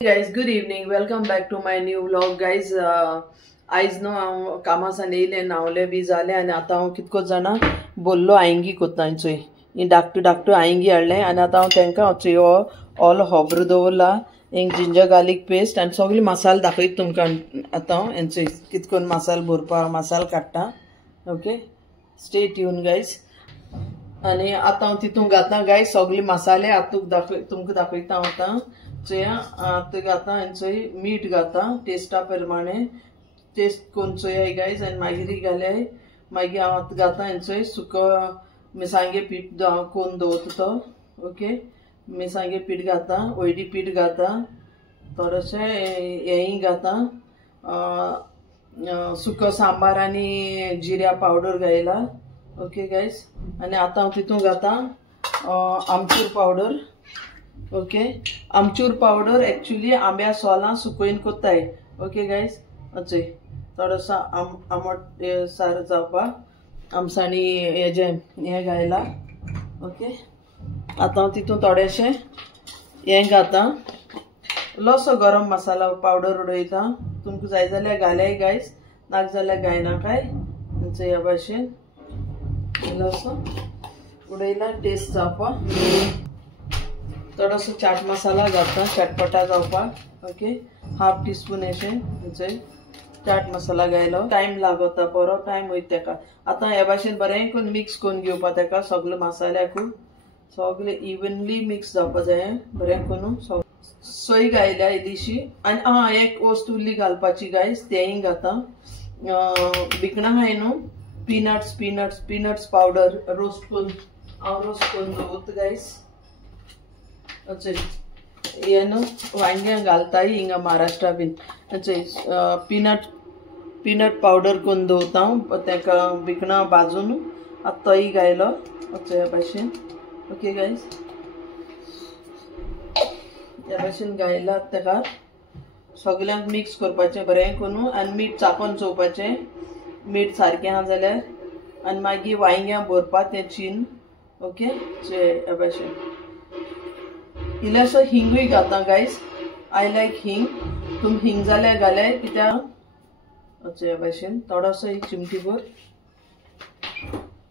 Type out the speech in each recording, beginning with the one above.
Guys, good evening. Welcome back to my new vlog, guys. आयज न्हू हांव कामासान येयलें न्हावलें बी जालें आनी आतां हांव कितको जाणां बोल्लो आयंगी कोत्तां चोय धाकटू आयंगी हाडलें आनी आतां हांव तांकां चोय ऑल होब्र दवरला एक जिंजर गार्लीक पेस्ट आनी सगळी मसाला दाखयता तुमकां आतां हांव हेंचोय कितकोन मसाला भरपा मसाला काडटा. Okay, stay tune guys. आनी आतां हांव तितून घालता गायज सगळे मसाले आतां तुमकां दाखयता हांव आतां आतां घालता हेंचोय मीठ घालता टेस्टा प्रमाणे टेस्ट कोन चोय गायज आनी मागीर घाले मागीर हांव आतां घालता हेंचोय सुको मिरसांगे पीठ कोन दवरता तो. ओके, मिरसांगे पीठ घालता, हळदी पीठ घालता, थोडेशें हेंय घालता, सुको सांबार आनी जिऱ्या पावडर घायला. ओके गायज, आनी आतां हांव तितून घालता आमचूर पावडर. ओके, आमचूर पावडर एक्चुअली आंब्या सोलां सुकोयन कोत्ताय. ओके गायज, अचय थोडोसो आमट सार जावपाक आमसाणी हें घायला. ओके, आतां हांव तितून थोडेशें हें घालता इल्लोसो गरम मसाला पावडर उडयता. तुमकां जाय जाल्यार घाल्याय गायज, नाका जाल्यार घायनाकाय. ह्या भाशेन इल्लोसो उडयला टेस्ट जावपाक. थोडोसो चाट मसाला घालता चटपटा जावपाक. ओके, हाफ टीस्पून अशें चाट मसाला घायलो. टायम लागता, बरो टायम वयता तेका. आतां हे भाशेन बरें करून मिक्स करून घेवपा तेका सगळे मसाल्याकू सगळे इवनली मिक्स जावपा जाय बरें करून. सोय घायल्या इल्लीशी आनी एक वस्त उरली घालपाची गायज तेंय घालता. भिकणां हाय न्हू पीनट्स पावडर रोस्ट करून दवरता गायज. अचय हे न्हू वांयग्यां घालताय हिंगा महाराष्ट्रा बीन. अचय पीनट पावडर करून दवरता हांव तेका भिकणां भाजून आतां तोय घायलो अचय ह्या भाशेन. ओके गायज, ह्या भाशेन घायला तेका सगल्यांक मिक्स करपाचें बरें करून आनी मीठ चाकोन चोवपाचें मीठ सारकें आहा जाल्यार आनी मागीर वांयग्यां भरपा तें चीन. ओके, ह्या भाशेन इल्लेसो हिंगूय घालता गायज. आय लायक हिंग. तुम हिंग जाल्यार घाल्यार कित्याक अचय ह्या भाशेन थोडोसो एक चिमटी भर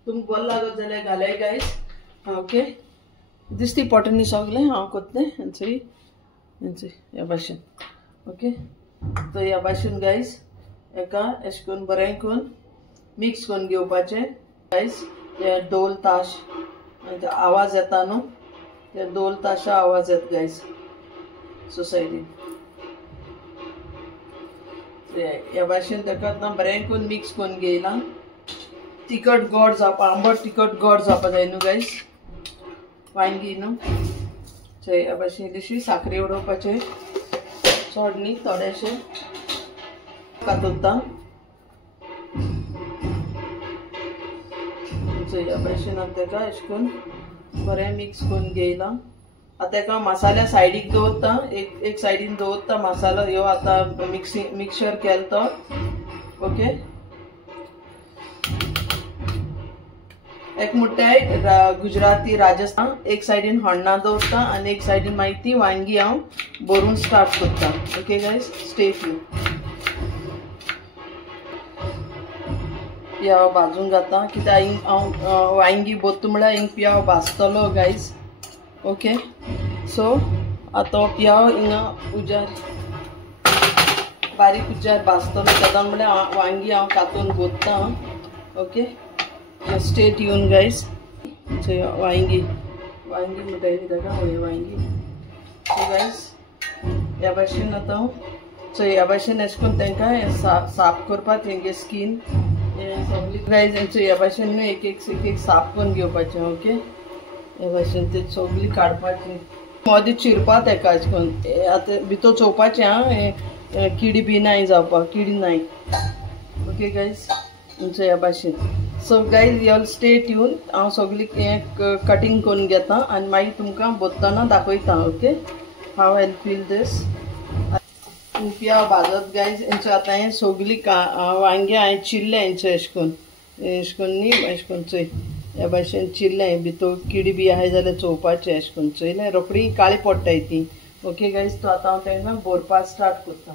तुमकां बरो लागत जाल्यार घाल्याय गायज. ओके, दिसती पोटनी सगलें हांव कोत्तें हेंचोय ह्या भाशेन. ओके, तो ह्या भाशेन गायज एका अशें करून बरें करून मिक्स करून घेवपाचें गायज. हे ढोल ताश आवाज येता न्हू ते ढोल ताशा आवाज येता गायज सोसायटीन. ह्या भाशेन तेका आतां बरें करून मिक्स करून घेयला. तिखट गोड जावपा आंबट तिखट गोड जावपा जाय न्हू गायज वांयगी न्हू. ह्या भाशेन इल्लीशी साखरी उडोवपाचें चड न्ही थोडेशें कातुरता. ह्या भाशेन तेका अशें करून बरें मिक्स करून घेयला. आतां तेका मसाल्या सायडीक दवरता एक सायडीन दवरता मसालो ह्यो आतां मिक्सर केलो तो. ओके, एक मुट्टाय गुजराती राजस्थान एक सायडीन हण्णां दवरता आनी एक सायडीन मागीर ती वांयगी हांव भरून स्टार्ट करता. Okay guys, stay tune. पियाव भाजून घालता कित्याक हिंग हांव वांयगी बोत्ता म्हळ्यार हिंग पियाव भाजतलो गायज. ओके, सो आतां पियाव हिंगा उजार बारीक उजार भाजतलो सदां म्हळ्यार वांयगी हांव कातून बोत्ता. Okay, stay tune guys. वांयगी म्हणटाय तेका हय वांयगी. सो गायज ह्या भाशेन आतां ह्या भाशेन अशें करून तांकां साफ करपा तेंगे स्कीन सगळी गायज ह्या भाशेन एक साफ करून घेवपाचें. ओके, ह्या भाशेन ते सगळी काडपाची मदीं चिरपा तेका अशें करून आतां भितर चोवपाचें आं किडी बी नाय जावपाक किडी नाय. ओके गायज, ह्या भाशेन. So guys you all stay tune. हांव सगळी हें कटींग करून घेता आनी मागीर तुमकां बोत्ताना दाखयता. Okay, how I feel this. पियाव भाजत गायज हेंचें आतां हें सगळी वांयग्यां हांवें चिरलें हेंचें अशें करून न्ही अशें करून चोय ह्या भाशेन चिरलें भितर किडी बी आहाय जाल्यार चोवपाचें अशें करून चोयलें रोखडी काळी पडटाय ती. Okay guys. तो आता हांव तांकां भरपाक स्टार्ट करता.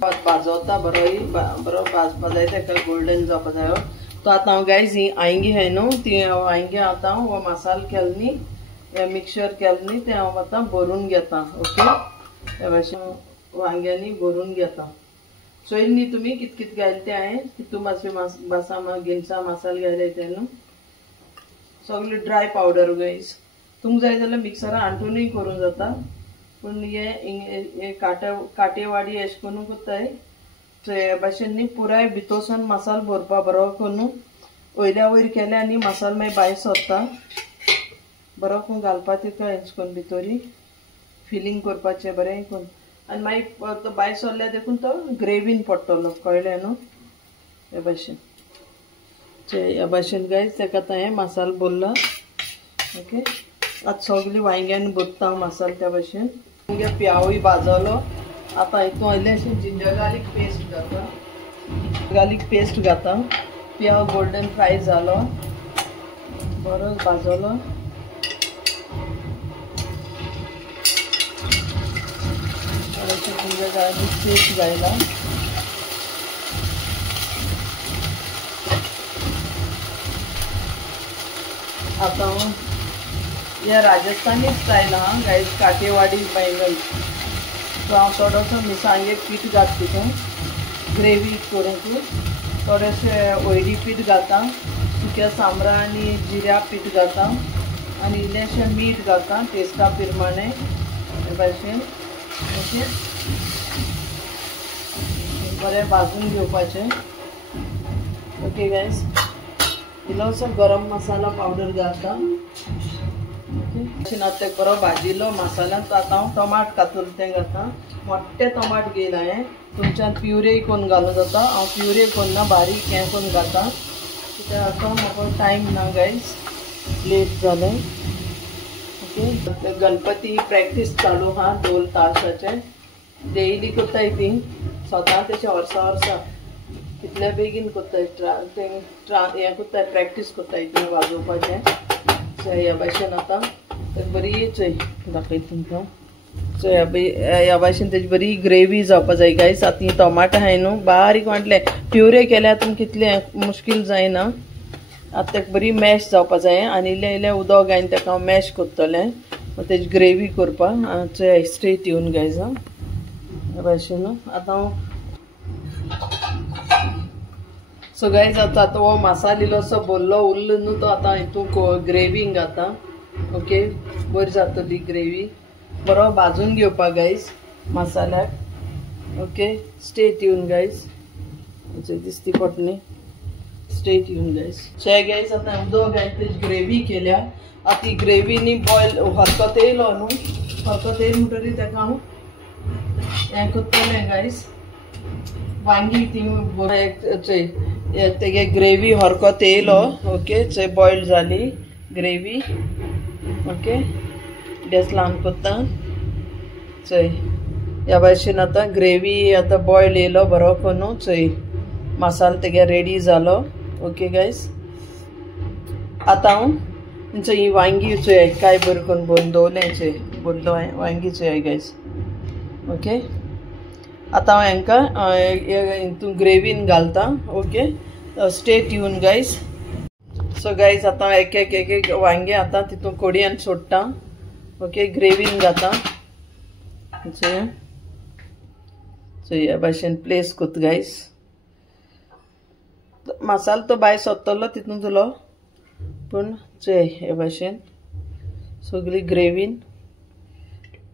भाजवता बरो भाजपा जाय, ताका गोल्डन जावपा जायो. तो आतां हांव गाईज ही वांयगी हाय न्हू, ती वांयगी आतां हो मसालो केला न्ही, हे मिक्सर केला न्ही, ते हांव आतां भरून घेता. ओके, हे भाशेन वांग्यांनी भरून घेता. चोयल न्ही तुमी कित कित घायले ते हांवें, तितू मातशें बासा गिनसा मसालो घायले ते न्हू, सगळी ड्राय पावडर गाईज. तुमकां जाय जाल्यार मिक्सरान आणटूनय करूं जाता, पूण हे काटेवाडी अशें करून कोत्ताय. हे भाशेन न्ही पुराय भितरसून मसालो भरपा बरो करून वयल्या वयर केले आनी मसालो मागीर भायर सरता. बरो करून घालपा तितून हेंच करून भितरी फिलींग करपाचें बरें करून, आनी मागीर तो भायर सरल्या देखून तो ग्रेवीन पडटलो, कळ्ळें न्हू. हे भाशेन ह्या भाशेन गायज ताका आतां हें मसालो भरला. ओके, आतां सगळी वांयग्यान भरता मसालो त्या भाशेन. वांगे पियावूय भाजलो. आतां हितून इल्लेशें जिंजर गार्लीक पेस्ट घालता. गार्लीक पेस्ट घालता. पियाव गोल्डन फ्राय जालो, बरो भाजलो. जिंजर गार्लीक पेस्ट घायला. आता या राजस्थानी स्टाईल हा गाईज, काटेवाडी बैंगन. तो हांव थोडोसो मिरसांगे पीठ घालता तितून ग्रेवी करूंक. थोडेशे हळदी पीठ घालता, सुक्या सांबरा आनी जिऱ्या पीठ घालता, आनी इल्लेशें मीठ घालता टेस्टा प्रमाणे. हे भाशेन ओके, बरें भाजून घेवपाचें. ओके गाईज, इल्लोसो गरम मसाला पावडर घालता. ओके, आतां बरो भाजिल्लो मसाल्यान आतां हांव टमाट कातून तें घालता. मोठे टमाट घेयला हांवें, तुमच्यान प्युरे करून घालूं जाता. हांव प्युरे करून ना बारीक हें करून घालता, कित्याक आतां म्हाका टायम ना गायज, लेट जालें. ओके, गणपती प्रॅक्टीस चालू हा 2 तासाचे. डेली कोत्ताय ती स्वता तेचे वर्सा कितले बेगीन कोत्ताय, हें कोत्ताय प्रॅक्टीस कोत्ताय ती वाजोवपाचें. ह्या भाशेन आतां बरी चोय दाखयता तुमकां. सो ह्या भाशेन तेजी बरी ग्रेवी जावपा जाय गायज. आतां ही टमाट आहाय न्हू, बारीक वांटले प्युरे केल्यार तुमकां कितलें मुश्कील जायना. आतां तेका बरी मॅश जावपा जाय, आनी इल्लें उदक घालून तेका हांव मॅश कोत्तलें तेजी ग्रेवी करपाक. स्ट्रेट येवन गायज ह्या भाशेन आतां हांव. सो गायज आतां हो मसालो इल्लोसो भरलो उरलो न्हू, तो आतां हितून ग्रेवीन घालता. ओके, बरी जातली ग्रेवी. बरो भाजून घेवपाक गायज मसाल्याक. ओके, स्ट्रेट येवन गायज दिसती पडटली, स्ट्रेट येवन गायज. गायज आतां उदक घालून तेजी ग्रेवी केल्या. आतां ही ग्रेवी न्ही बॉयल हरकत येयलो न्हू, हरकत येयलो म्हणटरी ताका हांव हें कोत्तलें गायज. वांगी ती तेगे ग्रेवी हरकत येयलो. ओके, चोय बॉयल जाली ग्रेवी. ओके, गॅस ल्हान कोत्ता. चोय ह्या भाशेन आतां ग्रेवी आतां बॉयल येयलो बरो करून. चोय मसालो तेगे रेडी जालो. ओके गायज, आतां हांव चोय ही वांगी चोय काय बरें करून भरून दवरलें. चोय भरलो वांगी चोय गायज. ओके, आतां हांव हांकां हितून ग्रेवीन घालता. ओके, स्ट्रेट येवन गायज. सो गायज आतां एक एक वांगे आतां तितून कोडयेन सोडटा. ओके, ग्रेवीन घालता. सो ह्या भाशेन प्लेस कोत गायज. मसालो तो भायर सोदतलो तितूंतलो, पूण चोय हे भाशेन सगळी ग्रेवीन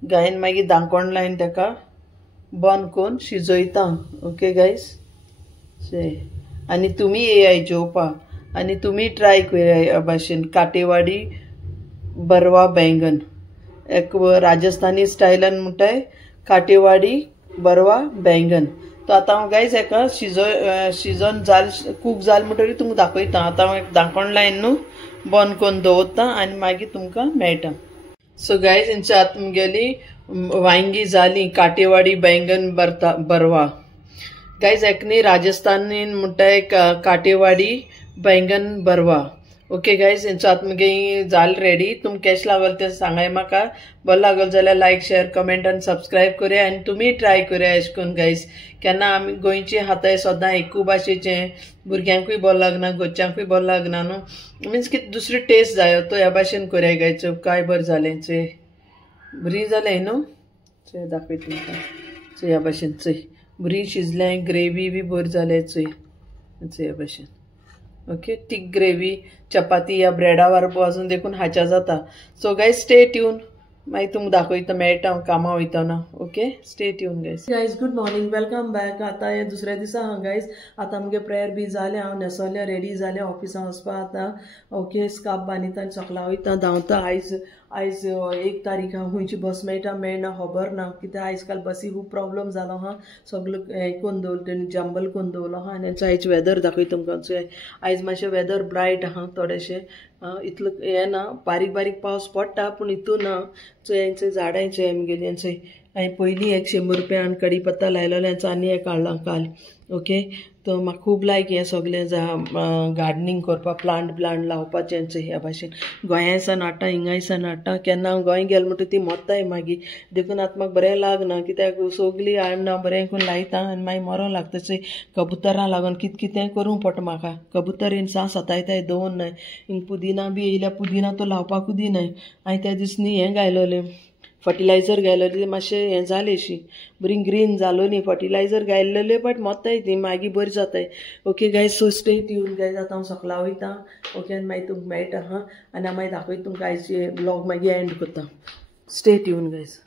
घायन मागीर धांकोण लायन ताका बंद करून शिजयता. ओके गायज, आनी तुमी येयाय जेवपाक, आनी तुमी ट्राय कराय ह्या भाशेन काटेवाडी बरवा बैंगन. एक राजस्थानी स्टायलान म्हणटाय काटेवाडी बरवा बैंगन. तो आतां हांव गायज हेका शिजोन जाल कूक जाल म्हणटरी तुमकां दाखयता. आतां हांव एक धांकोण लायन न्हू बंद करून दवरता आनी मागीर तुमकां मेळटा. सो गायज हेंची आतां मुगेली वांगी जाली काटेवाडी बैंगन बरवा. गायज एक न्ही राजस्थानीन म्हणटाय काटेवाडी बैंगन बरवा. ओके गायज हेंचो आतां मुगे जाल रेडी तुम कॅश लागल ते सांगाय म्हाका बरो लागल जाल्यार लायक शेअर कमेंट आनी सबस्क्रायब करूया आनी तुमी ट्राय करूया अशें करून गायज केन्ना आमी गोंयची हाताय सद्दां एकू भाशेचें भुरग्यांकूय बरो लागना गोंयच्यांकूय बरो लागना न्हू मिन्स कितें दुसरी टेस्ट जायो तो ह्या भाशेन करूया गायज काय बरें जालें चोय बरी जालें न्हू चोय दाखय तुमकां चोय ह्या भाशेन चोय बरी शिजलें ग्रेवी बी बरी जालें चोय चोय ह्या भाशेन ओके थिक ग्रेवी चपाती या ब्रेडा वारपो अजून देखून हाच्या जाता सो गायज स्टे ट्यून मागीर तुमकां दाखयता मेळटा हांव कामां वयतना okay stay tune guys good morning welcome back आतां हे दुसऱ्या दिसा हांव गायज आतां मुगे प्रेयर बी जालें हांव न्हेसोलें रेडी जालें ऑफिसां वचपा आतां ओके स्कार्फ बांदिता आनी सकाळीं वयता धांवता आयज 1 तारीख हांव खंयची बस मेळना खबर ना कित्याक आयज काल बसी खूब प्रॉब्लम जालो हा सगळो हें करून दवरलो तेणी जंबल करून दवरलो हा आनी आयज वेदर दाखयता तुमकां आयज मातशें वेदर ब्रायट आहा थोडेशें इतलो हें ना बारीक बारीक पावस पडटा पूण हितून ना चोय झाडांचें हेंगेली चोय हांवें पयलीं 100 रुपयान कढीपत्ता लायलोलें आनी हें काडलां काल ओके तो म्हाका खूब लायक हें सगलें गार्डनिंग करपाक प्लांट लावपाचें ह्या भाशेन गोंया सान हाडटा हिंगाय सान हाडटा केन्ना हांव गोंय गेलें म्हणटा ती मोत्ताय मागीर देखून आतां म्हाका बरें लागना कित्याक सगलीं हाडना बरें करून लायता आनी मागीर मरो लागता चोय कबुतरां लागून कितें करूंक पडटा म्हाका कबुतर येवन सतायताय दवरनाय हिंग पुदिना बी येयल्या पुदिना तो लावपाकूच दिनाय हांवें त्या दिसनी हें घायलोलें फर्टिलायझर घायलोली मातशें हें जालें अशी बरी ग्रीन जालो न्ही फर्टिलायझर घायलेलें बट मोत्ताय ती मागीर बरी जाताय okay guys so stay tune guys आतां हांव सकाळीं वयता ओके आनी मागीर तुमकां मेळटा हा आनी हांव मागीर दाखयता तुमकां आयज ब्लॉग मागीर एंड करता स्टे ट्यून गायज